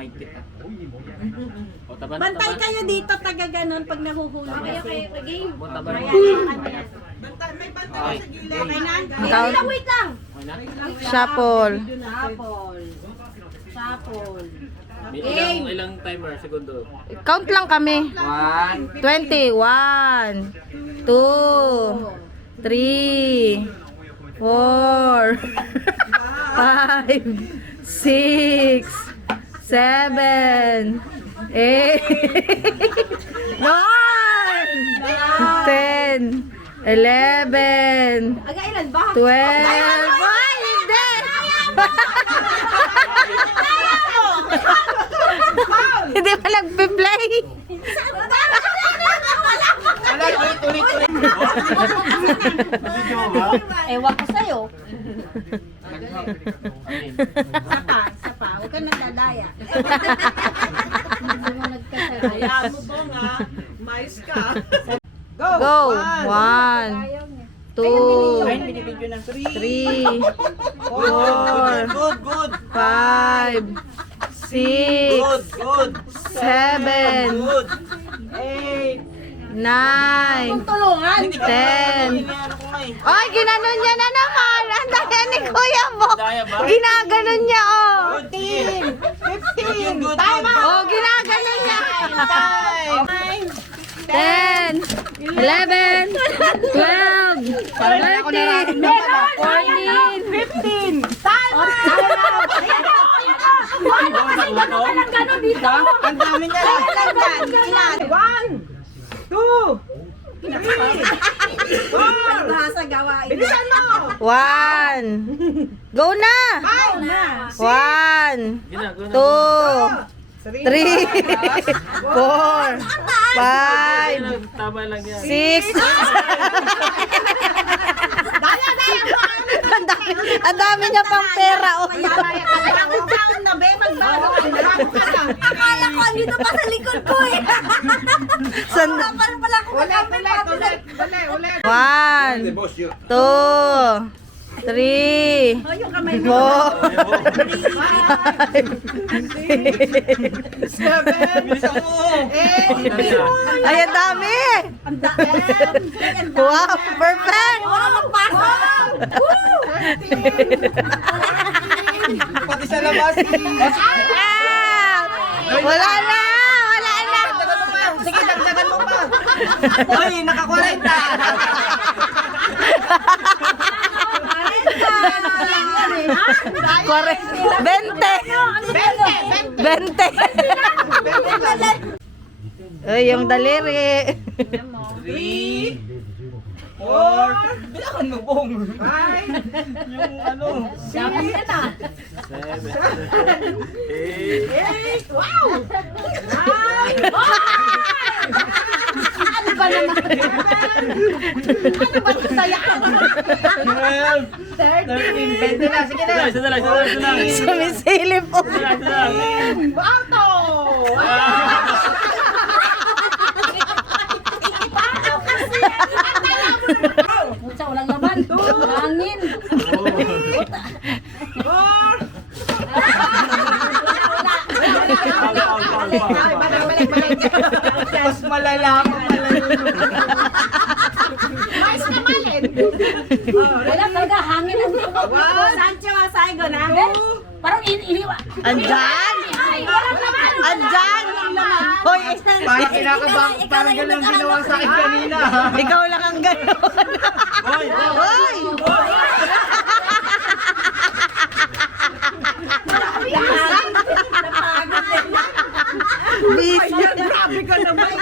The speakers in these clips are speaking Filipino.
mahigpit ha. O, taban, Bantay taban. kayo dito, taga ganon pag nahuhuli. Okay, game. O, taban. May bantay sa gilid. Okay na? Count. Wait lang. Okay na? Shuffle. Sapol. Sapol. Ilang timer, segundo? Count lang kami. 1, 20. 1, 2, 3, 4, 5, 6, 7, 8, 9, 10, 11, Aga, ilan ba? 12. Ay, hindi! Hindi pa nagpe-play. Ewan ko sa'yo. Sapa. Huwag ka nagdadaya. Hindi mo nagkasara. Hayaan mo po nga. Mais ka. Go! 1, 2, Binibidyo ng 3, 4, Good, good. 5, 6, Good. 7, Good. 8. 9, Tulungan. 10. Inaano ko nga eh. Ay, ginanon niya na naman. Ang daya ni Kuya mo. Daya ba? Ginaganon niya, oh. 14. 15. Good. Oh, ginaganon niya. Time. 10, 11, 12, 13, 14, 15. Gano'n dito. Ang dami niya. Ilan? 1, 2, 3, 4. Bahasa gawain. Bilisan mo. 1. Go na. 1, Ginagawa 2, 3, 4, 5, Tama lang yan. 6. Ang dami niya pang pera, oh. Taon na, be. Akala ko andito pa sa likod ko eh. San- Parang pala ako Ulit. 1, 2, 3, 4, 5, 6, 7. ay, ang dami! Wow, perfect! Pati sa labas. Ah! Wala na! Wala na! Sige, dagdagan mo pa. Hoy, naka-40. Correct. 20! 20! Ay, yung daliri. 3, 4, bilangan mo bong. 5, yung ano. Dapat ka na. 8, wow! 9, Ano ba naman? Ano ba ito saya? 12, 13, 20 na. Sige na. Isa na lang. Sumisilip po. Auto! Mucha, walang laman. Hangin. 4, mas malala pa pala yun. Wala talaga, hangin ang dito. Sancho Asaigo na. Parang iniwa. Andyan! Ay, walang laman. Andyan! Hoy, Parang kinakabang, parang ganun ginawa sa akin kanina. ikaw lang ang gano'n. Hoy! Hoy! Busy. Grabe ka naman.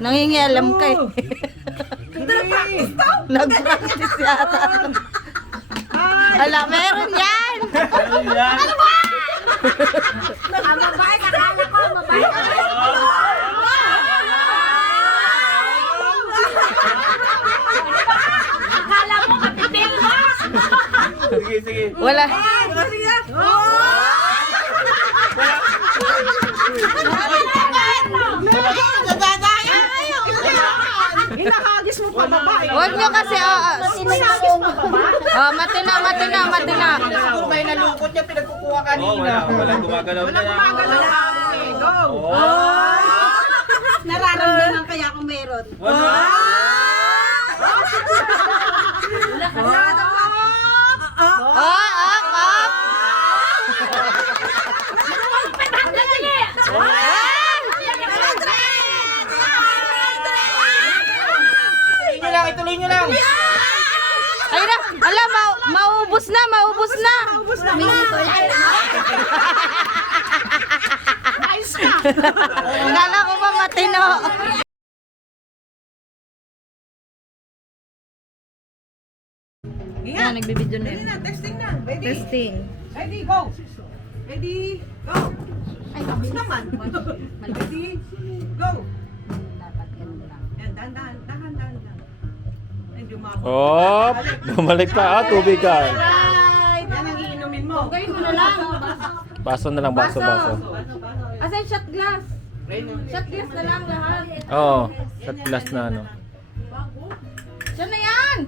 Nangingialam ka eh. Nag-practice yata. Hala, meron yan! Ang babae, akala ko, ang babae. Akala mo, kapitin mo. Sige. Wala. Hinahagis mo pa babae. Huwag nyo kasi, matina. Kung may nalungkot niya, pinagkukuha kanina. Walang gumagalaw na yan. Go! Nararamdaman kaya kung meron. Ituloy nyo lang. Ayun na, ala, maubos na, maubos na. Kala ko ba matino? Yan, nagbibideo na yun. Testing na. Ready? Testing. Ready, go! Ready, go! Ay, tapos naman. Ready, go! Yan, dahan. Medyo mabot. Oh, bumalik pa. Tubig ka. Yan ang iinumin mo. Gawin mo na lang. Baso na lang, baso. Asan shot glass? Shot glass na lang lahat. Oo, shot glass na ano. Siya na yan!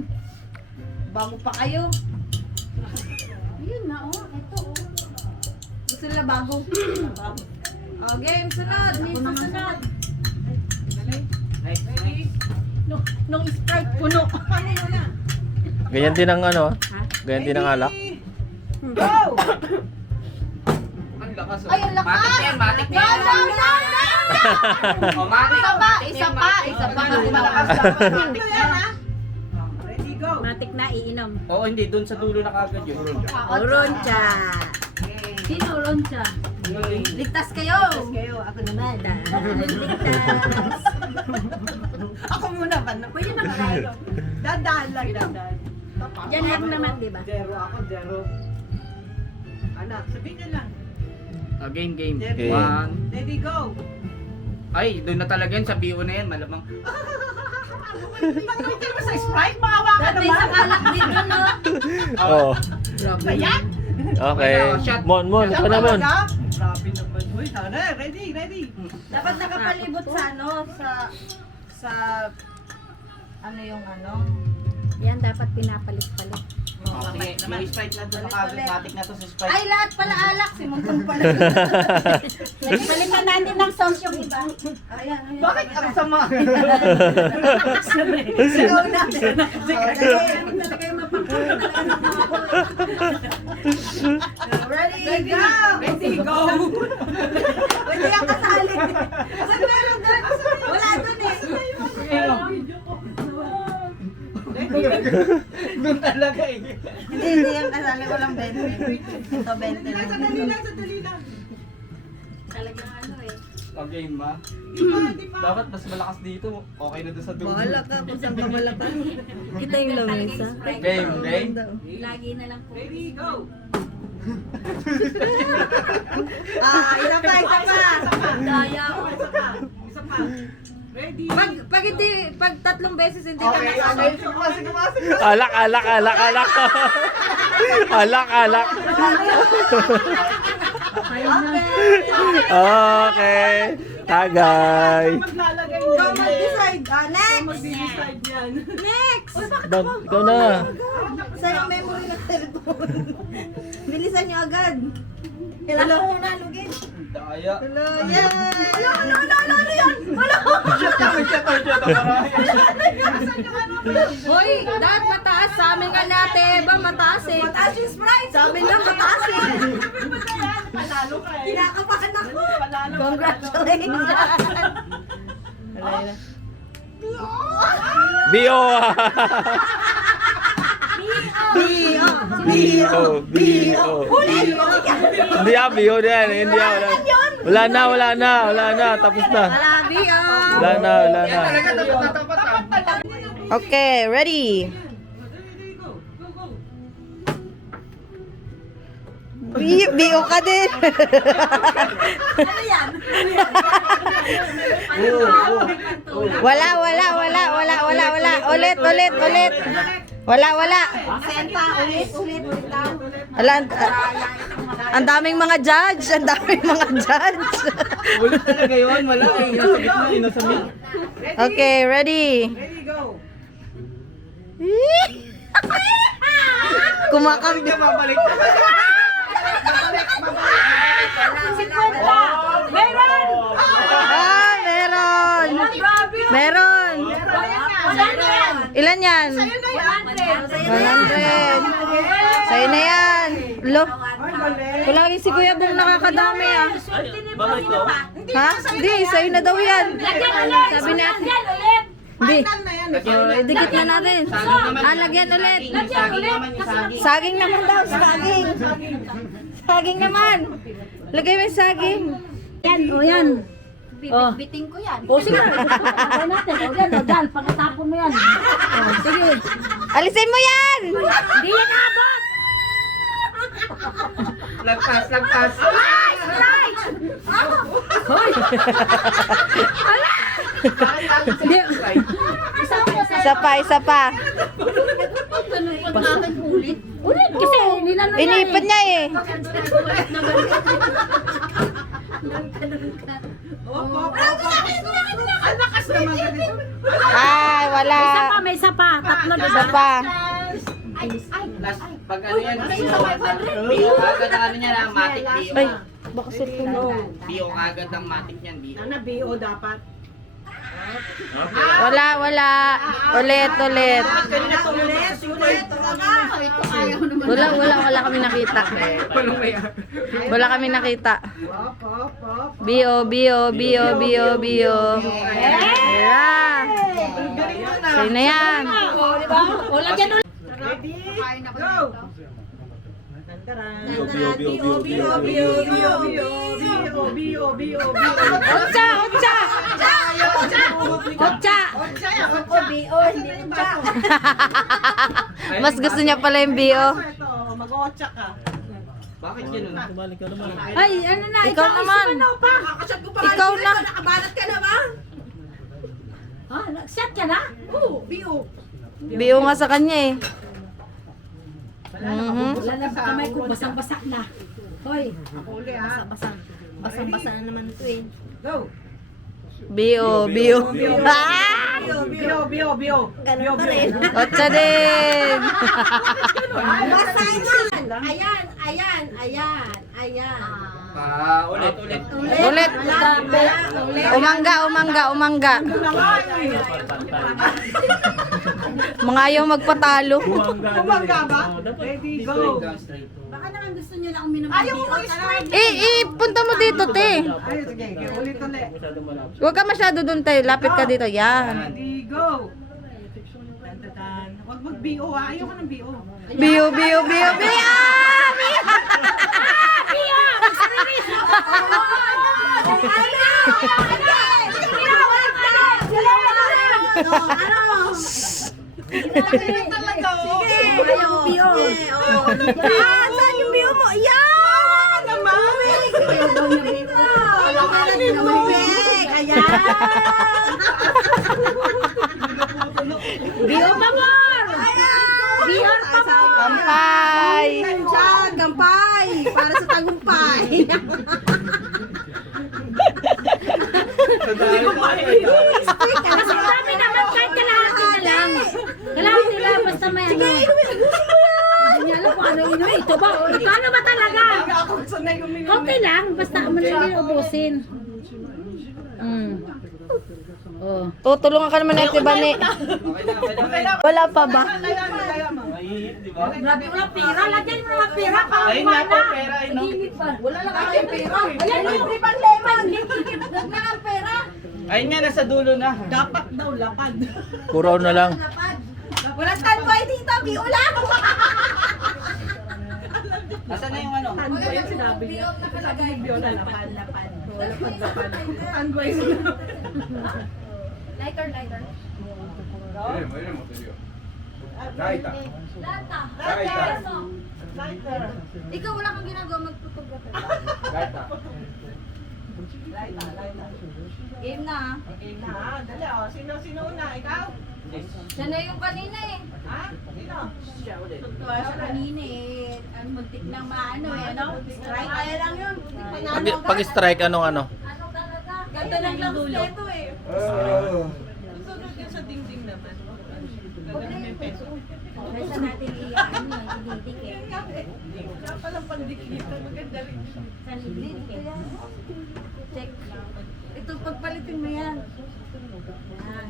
Bago pa kayo. Ayun na, ito, Gusto nila bago. Game, sunod. Nito, sunod. Nung Sprite, puno. Paano yun na? Ganyan din ang ano. Ganyan din ang alak. Go! Ay, ang lakas! Matik na yan. Isa pa. Ito yan, ha? Ready, go! Matik na, iinom. Oo, hindi. Doon sa dulo na kagad yun. Oroncha. Sino oroncha? Ligtas kayo. Kayo, ako naman. Ligtas. Ako muna ba? Pwede na kayo. Dadaan lang. Yan lang naman, di ba? Zero ako, zero. Anak, sabihin niya lang. Game. Ready? Game. Ready, go! Ay, doon na talaga yan. Sa BO na yan, malamang. Pag-wait mo sa Sprite, maawa ka Dati sa naman. kalak dito, no? Oo. Ayan! Okay. Mon, ito na Mon. Grabe naman. Uy, tara, ready. Dapat nakapalibot sa sa ano yung ano. Yan dapat pinapalit-palit. Sige, yung Sprite na doon nakagad. Matik na to sa Sprite. Ay, lahat pala alak. Si Muntong pala. Nagbalikan natin ng sauce yung iba. Ayan. Bakit ang sama? Sigaw na. Ready, go! Ready, go! Pwede yung kasali. Saan meron doon? Wala doon eh. Doon talaga eh. Hindi yung kasali ko lang 20. Ito 20 lang. Sandali lang. Talagang ano eh. Game ma. Di pa. Dapat mas malakas dito. Okay na doon sa dulo. Bahala ka kung saan ka malakas. Kita yung lamesa. Game. Lagi na lang po. Ready, go! Isa pa. Daya. Isa pa. Ready? Pag tatlong beses hindi ka Okay, nakasunod. sige. Alak. Alak. Okay. Tagay. Maglalagay Ikaw mag-decide. Next! Mag-decide yan. Next! Ikaw na. Sa yung memory ng cellphone. Bilisan nyo agad. Kailangan ko muna lugin. Daya. Hello, yay! Ano yan? Hoy, dad, mataas. Sa amin nga natin, ba mataas eh. Mataas yung Sprite. Sa amin lang mataas eh. Panalo ka eh. Kinakabahan ako. Panalo. Congratulations. Bio. Bio. Hindi Bio din. Hindi Wala na. Tapos na. Wala na. Okay, ready? Bio ka din. Wala. Ulit. Wala. Senta, ulit. Wala. Ang daming mga judge. Ulit talaga yun. Wala eh. Nasa gitna. Nasa mid. Okay, ready? Ready, go! Kumakambing. Babalik. Babalik. yan? Sa'yo na yan. 100. Sa'yo na yan. Lo, Ay, galing. palagi si Kuya Bong nakakadami ah. Bakit ko? Ha? Hindi, sa'yo na daw yan. Sabi ni ate. Hindi. Final na yan. Idikit na natin. Lagyan ulit. Saging naman daw, saging. Saging naman. Lagay mo yung saging. Yan, o yan. Oh. Biting ko yan. O sige, pagkakataon natin. O yan, o dyan, pagkatapon mo yan. O, sige. Alisin mo yan! Hindi yan abot! Lagpas, lagpas. Hindi. Isa pa, isa pa. Ulit, kasi ninano yan Inipan niya eh. Ang lakas naman ganito. Ay, wala. May isa pa, tatlo na Isa pa. Pag ano yan, bio agad ang ano niya lang, matic bio. Ay, baka cellphone mo. Bio agad ang matic niyan, bio. Na BO dapat. Wala, wala. Ulit, ulit. Kanina tulis. Wala kami nakita. Wala kami nakita. Bio. Yeah. Sa'yo na yan. O, lagyan ulit. Ready? Go! Otsa! Mas gusto niya pala yung bio. Mag-otsa ka. Bakit ganun? Tumalik ka naman. Ay, ano na, Ikaw naman. Ikaw na. Nakabalat ka na ba? Ah, nag-shot ka na? Oo, BO. Bio nga sa kanya eh. Mhm. Wala na sa kamay ko, basang-basak na. Hoy, Ako uli ha. Basang-basa na naman ito eh. Go! Bio. Ah! BO. Ganun pa rin. Otsa din. Basta yan. Ayan. Ulit. Ulit. Umangga. Mga ayaw magpatalo. Kumangga ba? Ready, go! Baka naman gusto nyo lang uminom Ayaw mo straight! Punta mo dito, te. Ay, sige, ulit. Huwag ka masyado dun, te. Lapit ka dito. Yan. Ready, go! Dandadan. Huwag mag-BO ha. Ayoko ng BO. Bio. Talaga, oh. Saan yung bio mo? Yan! Naman! Ayan! bio pa more! Bio pa more! Kampay. Diyan, gampay! Para sa tagumpay! Kasi kami naman kahit kalahati na lang. Kalahati lang, basta may ano. Hindi niya alam kung ano inuwi. Ito ba? Ito ano ba talaga? Ako sanay uminom. Okay lang, basta manili ubusin. Oh. Tutulungan ka naman na ito, Bani. Wala pa ba? Grabe mo lang pera. Lagyan mo lang pera. Ayun nga po, pera, no? Wala lang kayong pera! Ayan, Libre pang lemon! Huwag na ang pera! Ayun nga, nasa dulo na. Dapat daw lapad. Kuraw na lang. Wala standby dito! Bio lang! Asan na yung ano? Andway sinabi niya. Sabi ni Biola, lapad. Lapad. Andway sinabi. Lighter. Ikaw wala kang ginagawa mag-photography. Game na. Okay na, dali oh. Sino una? Ikaw? Siya na yung kanina eh. Ha? Sino? Tuwa siya kanina eh. Ano, muntik lang maano eh. Ano? Strike. Kaya lang yun. Pag-strike, anong ano? Ano talaga? Ganda lang lang ito eh. Sunod yun sa dingding naman. Kaysa natin i-ano, i-didikit. walang pandikit. Maganda rin. Check. Ito, pagpalitin mo yan. Yan.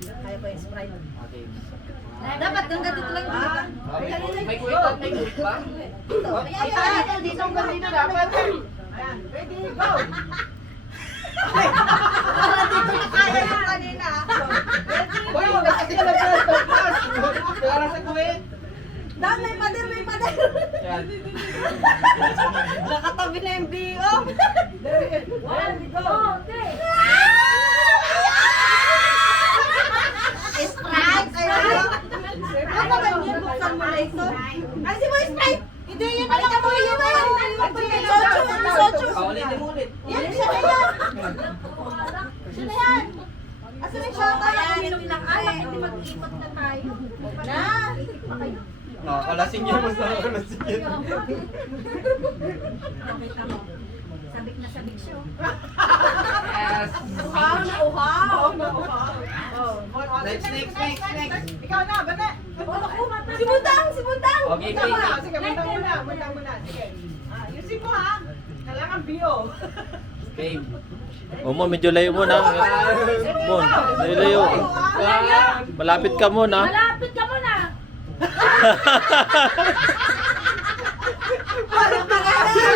Kaya ko yung Sprite. Okay. Dapat hanggang dito lang yung dito. May kuwitan, may kuwit ba? Dito ang ganito dapat. Ayan, ready, go! Para dito na kaya yung kanina. Uy, kasi ka nag-plus. Para sa kuwit. Dahil may pader, may pader. Yan. Nakatabi na yung B.O. 1, 2, 3. Sprite. Ano ba yun? Buksan mo na ito. Ay, si mo Sprite. Hindi yun. Alam mo yun. Sochu. Paulitin mo ulit. Yan, siya na yan. Siya na yan. Asa na siya? Inom lang alak, hindi mag-ikot na tayo. Na. Nakakalasin niyo. Mas nakakalasin niyo. Sabik na sabik siya. Yes. Uhaw na uhaw. Next. Ikaw na, bata. Si Buntang, si Buntang. Okay, Ikaw okay. na. Sige, mundang muna. Sige. Ayusin mo ha. Kailangan bio. Game. Mo, medyo layo mo na. Mon, layo. Malapit ka mo na. Malapit ka muna. Parang magaling.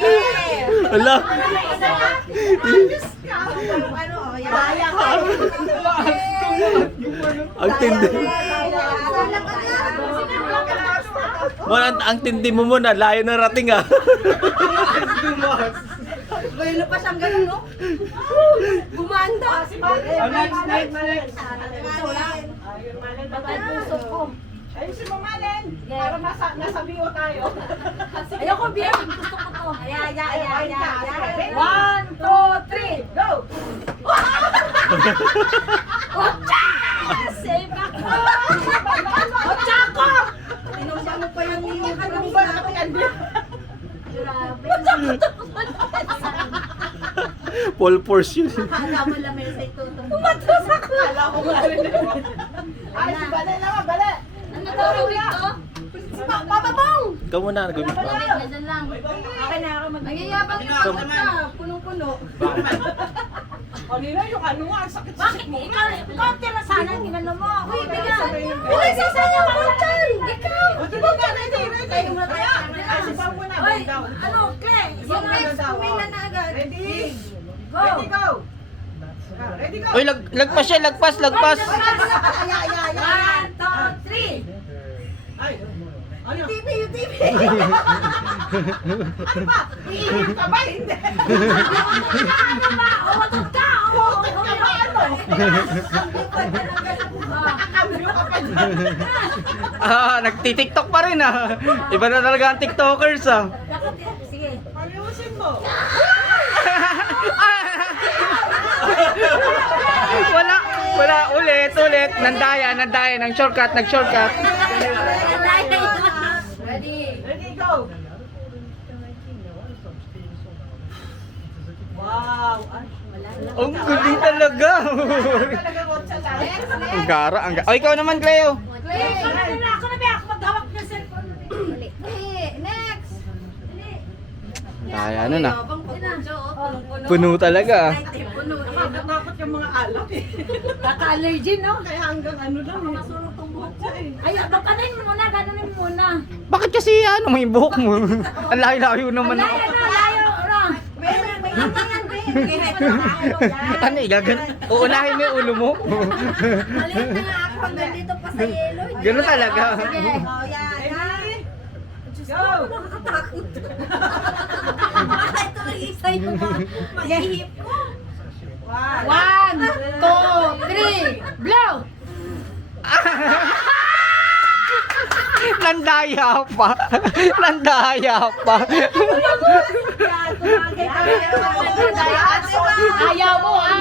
Yeah. Ala. Ano, daya ka. Ang tindi. Mon, ang tindi mo muna. Layo na rating ah. Baylo pa siyang ganun, no? Bumanda. Next. Ayun, Malen, Batay puso ko. ayusin mo, Malen. Para nasa bio tayo. Ayoko, Bien. Gusto ko to. Ay. 1, 2, 3. Go! Ocha! Save ako! Ocha ko! Tinusya mo pa yung liyo ka Ano ng ba? isa. Grabe. Full force yun. Akala mo lang may sa itutong. Kala ko nga rin. Ay, si Bale naman, Bale. Ano tawag dito? Bababong! Ikaw muna. Tubig na dyan lang. Okay na ako Nagyayabang ka. punong-puno. O nila yung ano nga, ang Bakit? sakit-sakit mo. Ikaw tira sana ang ginano mo. Uy, bigyan. Uy, sasayaw ko dyan! Ikaw! O, sige ka, ready. Kaya, si Pao muna. Uy, Daw. ano, Clay? Yung next, kumila na agad. Ready? Go! Ready, go! Ready, go! Uy, lagpas siya. Lagpas. 1, 2, 3. Ay, ano? TV. Ano ba? Iiyak ka ba? Hindi. Ano ba? O, watot ka! O, ano? Nakakambyo ka pa dyan. Nagtitiktok pa rin ah. Iba na talaga ang tiktokers ah. Sige. Ayusin mo. Wala. Ulit. Nandaya ng shortcut. Ready? Ready, go! Wow! Ay, Ang galing talaga. talaga kotsa lang. Ang gara. Oh, ikaw naman, Cleo. Clay, ako na ba? Ako maghawak ng cellphone. Next! Kaya ano na. Abang punong-puno. Puno talaga. Puno. Nakakatakot yung mga alak eh. Kaka-allergy, no? Kaya hanggang ano lang eh. Masurog tong buhok ko. Ay, bakanin mo muna, ganunin mo muna. Bakit kasi may buhok mo? Ang layo-layo naman. Layo na, layo na. May naman yan, Ben. Ano, igagan? Uunahin mo yung ulo mo. Maliit na nga ako hanggang dito pa sa yelo. Ganun talaga. Sige. Oh, yan. Ready? Go! Nakakatakot. Baka ito lang isa yung mahihip ko. 1, 2, 3, blow! Nandaya pa. Ayaw mo, ha?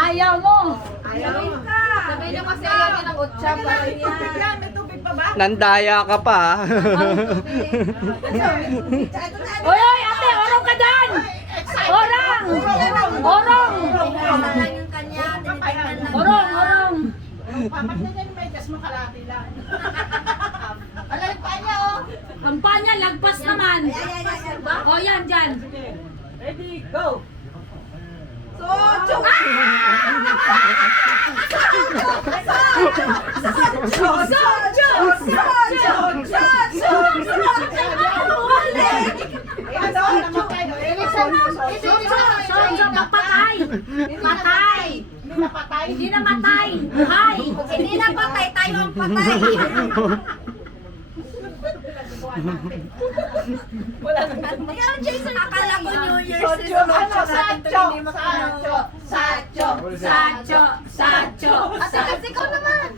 Ayaw mo. Sabay na kasi ayaw ng otsa pa rin yan. Yan, may tubig pa ba? Nandaya ka pa. Oy, ate, orong ka dyan! Orong! Lang yung kanya, tinitignan lang. Orong! Papat na yan, may gas mo kalahati. Kampanya, lagpas naman. O, yan, dyan. Ready, go! Sojo, magpatay. Patay. Hindi na matay. Buhay. Hindi na patay, tayo ang patay. Ikaw, Jason, akala ko New Year's resolution. Sacho. Sacho. Ate, kasi ikaw naman.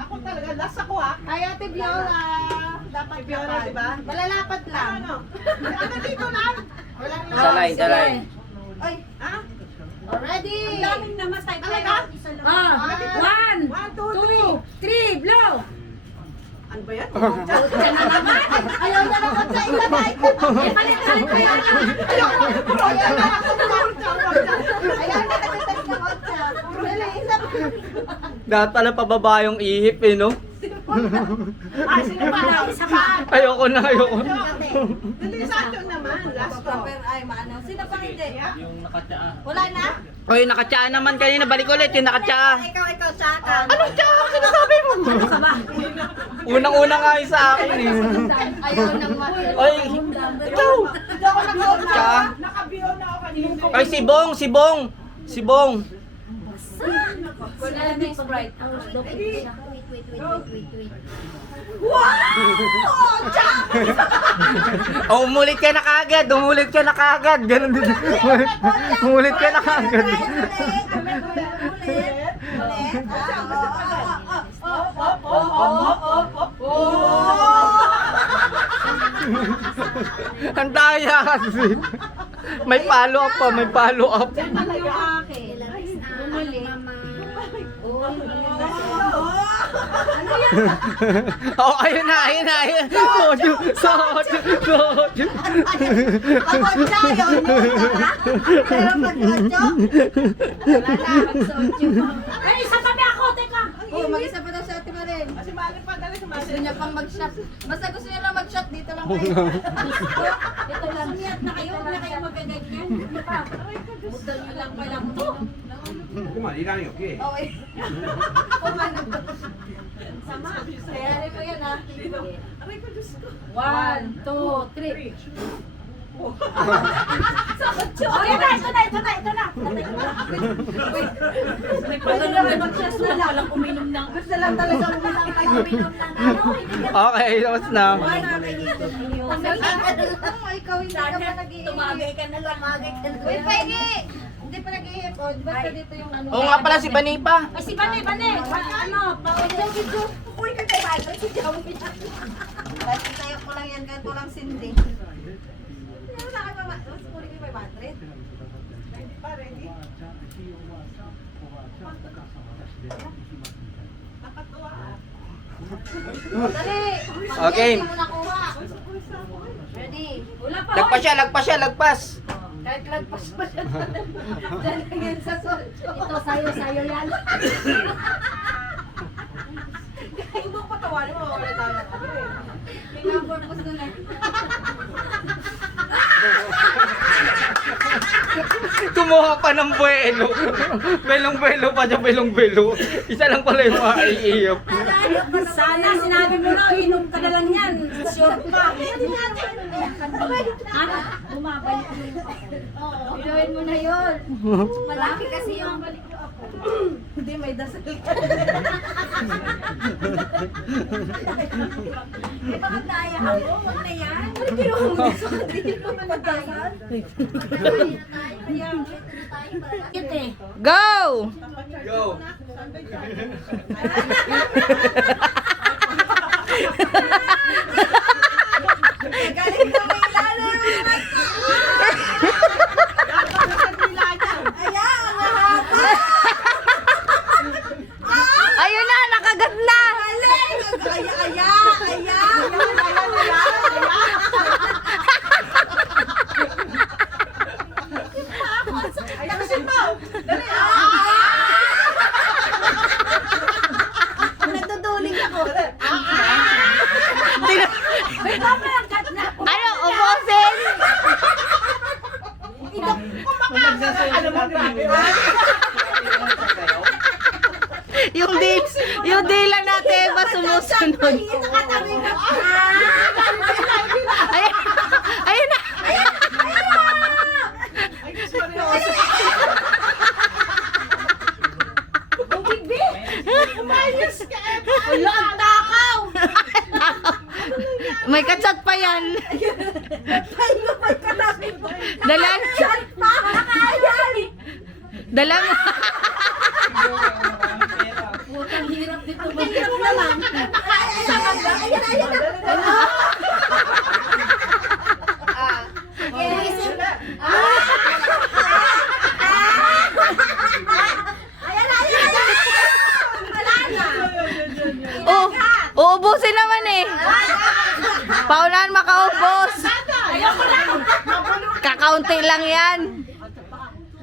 Ako talaga, last ako ha. Ay, Ate Viola. Dapat Viola, dapat. diba? Malalapad lang. Ano dito lang? Walang Salay, salay. Ay, Ha? ready. Ang daming namatay. Talaga? Ah, 1, 2, 3, blow. Ano ba yan? Ayaw na naman sa ilagay ko. Palit ko yan. Ayaw na nagtatag ng otsa. Dali, isa pa. Dapat pala pababa yung ihip eh, no? Ay, sino pa? Isa pa. Ayoko na, ayoko. Dali sa atin naman. Last ko. Ay, maano. Sino pa hindi? Yung nakatsaa. Wala na? Oy, nakatsaa naman kanina. Balik ulit yung nakatsaa. Ikaw, tsaka. Anong tsaa? Sinasabi mo? Ano ka ba? Unang-una nga yung sa akin eh. Ayaw naman. Oy, ikaw. Hindi ako nag-out na. Tsaa. Nakabiyo na ako kanina. Ay, si Bong. Wala na yung Sprite. Oh, umulit ka na kagad. Ganun din. Umulit ka na kagad. Ang daya kasi. May follow up pa, may follow up. Oh, ayun na. Soju. Ako tayo. Pero pag otso, wala na. Pag-sotyo. Ay, isa kami ako, teka. Oh, mag-isa pa daw si Ate Marin. Kasi mali pa, dali Gusto sumali. niya pang mag-shot. Basta gusto niya lang mag-shot, dito lang kayo. Ito lang. Sumiyat na kayo, huwag na kayo magaganyan. Gusto nyo lang palang to. Okay. Kumano. Sama. Kaya mo yan ha. Aray ko, Diyos ko. 1, 2, 3. Okay na, ito na. May pagano na mag-chest na lang. Walang uminom ng... Gusto lang talaga uminom kayo. Uminom ng ano. Okay, tapos na. Ikaw hindi ka pa nag-iipon. Tumagay ka na lang. Uy, pwede. Hindi pa nag-iipon. Basta dito yung ano. Oo nga pala si Banipa. Ay, si Bane. Ano? Video. Uy, kagaya si Joey. Basta tayo ko lang yan. Ganito lang sindi. Ano na kayo ba? Mas kulit yung may battery. Ready pa, ready? Nakatuwa. Dali. Okay. Hindi mo nakuha. Ready. Wala pa. Lagpas siya. Kahit lagpas pa siya. Dalagyan sa socho. Ito, sayo yan. Kung doon patawarin mo, wala tayo ng ano eh. May number po doon eh. Kumuha pa ng buwelo. Belong-belo pa siya, belong-belo. Isa lang pala yung maiiyop. Sana sinabi mo na, inom ka na lang yan. Sure ka. Ha? Bumabalik mo yun. Gawin mo na yun. Malaki kasi yung hindi may dasal ka. Di ba magdaya ako? Huwag na yan. Ano kinuha mo sa kanila? Magdasal? Ito eh. Go! Go! Galing na may ilalim. Ayan, ang haba. Ayun na, nakagat na! Aya. Ayusin mo! Dali! Nagduduling ako. yung dila natin ba sumusunod? Nakatabi ka. Ayan, ayun na. Wala, ang takaw. May katsat pa yan. Pahinga pa ka namin. Dalan. Dala mo. Putang hirap dito ba? Ang hirap naman. Ayan, ayan na. Oh, uubusin naman eh. Paulan makaubos. Kakaunti lang yan.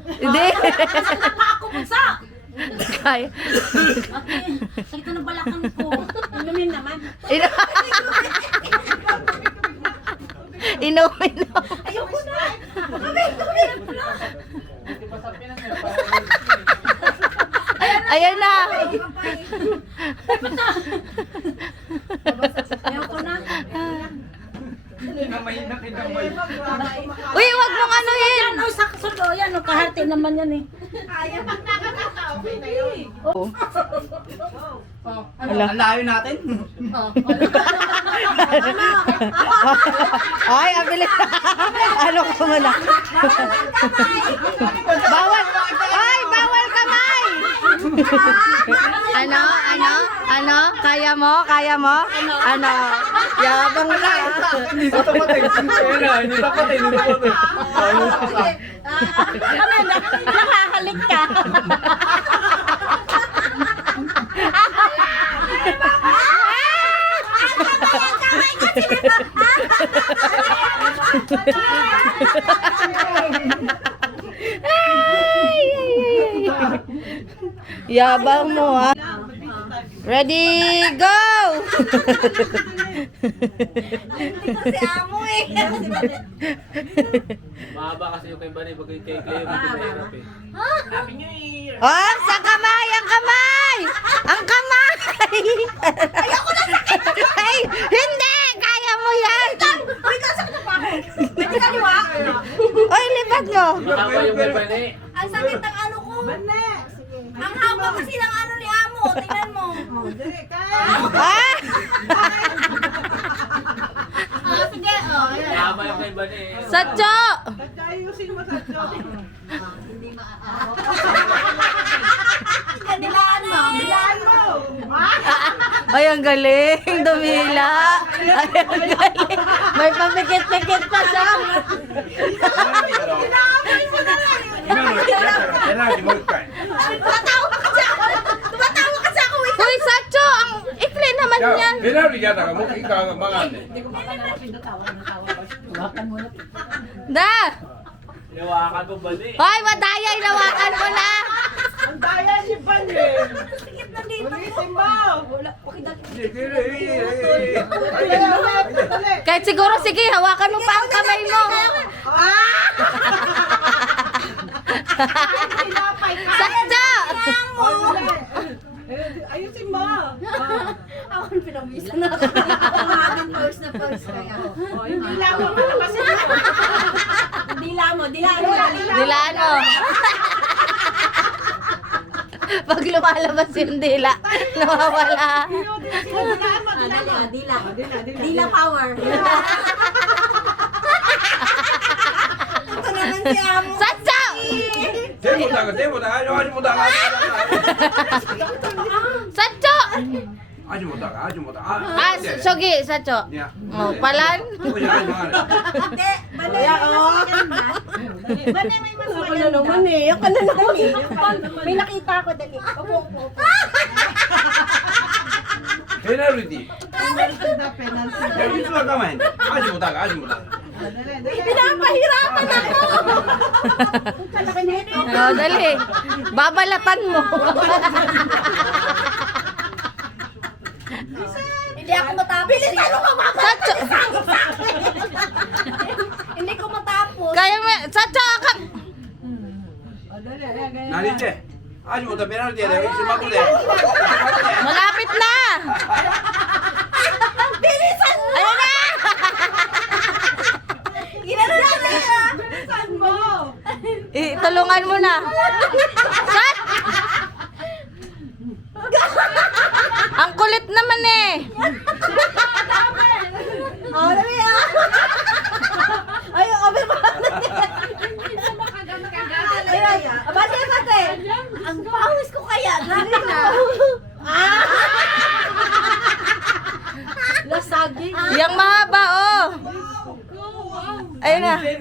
Hindi. Ako bunsa! Kaya. Sakit na ng balakang ko. Inumin naman. Inumin na. Ayoko na. Ayan na. Ayoko na. Kinamay na kinamay. Uy, wag mong anuhin. Yan, oh, sakso do. Yan, oh, kahati naman yan eh. Oh. Ang layo natin. Oh. Ay, abilis. Ano ko muna? Bawal. Ay, bawal kamay. Ano? Kaya mo? Ano? Yabang na. Hindi sa tapatin. Hindi tapatin. Nakahalik ka. Yabang mo ha. Ready, go! Si Amo eh. Mahaba kasi yung kay Bani, bagay kay Cleo, medyo mahirap eh. Oh, sa kamay! Ang kamay! Ang kamay! Ayoko na sakit. Ay, hindi! Kaya mo yan! Uy, kasakit na pa ako. Pwede ka niwa? Oy, lipat mo! Mahaba yung kay Bani. Ang sakit ng ano ko. Ang haba kasi ng ano ni Amo. Tingnan mo. Ah! Sige, oh. Ayan. Mahaba yung kay Bani. Satcho! Dilaan mo. Dilaan mo. Ay, ang galing! Dumila! Ay, ang galing! May pamikit-pikit pa siya! Tumatawa kasi ako. Tumatawa kasi ako. Wait. Uy, Satcho! Ang ikli naman yan! Da! Niwakan mo Bani. Hoy, madaya! Inawakan mo na! Sikit na dito. Wala. Kahit siguro, sige, hawakan mo pa ang kamay mo! Satcho! Ayusin mo! Ako ang pinawisan na. Tumagin pause na pause kaya. Hindi lang mo malabasin mo! Dilaan mo. Dilaan mo. Dilaan mo! Pag lumalabas yung dila, nawawala. Dila. Dila power. Ito naman si Amo. Satcho! Satcho! Ah, Shogi, Satcho. Oh, palan. Hindi. Bane, Bane, may mas Ako na naman eh. Ako na naman eh. May nakita ako dali. Opo. 페널티. Na penalty. 여기 들어가면 아직 못하가. Pinapahirapan ako. Oh, dali. Babalatan mo. Hindi ako matapos. Bilisan mo ka, Satcho! Hindi ko matapos. Kaya mo, Satcho, ka... 난 이제 아직 못하 페널티야. 내가 이제 맞고 돼.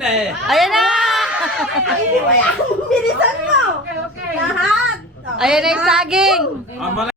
eh. Ayan na! Bilisan mo! Lahat! Ayan na yung saging. Ang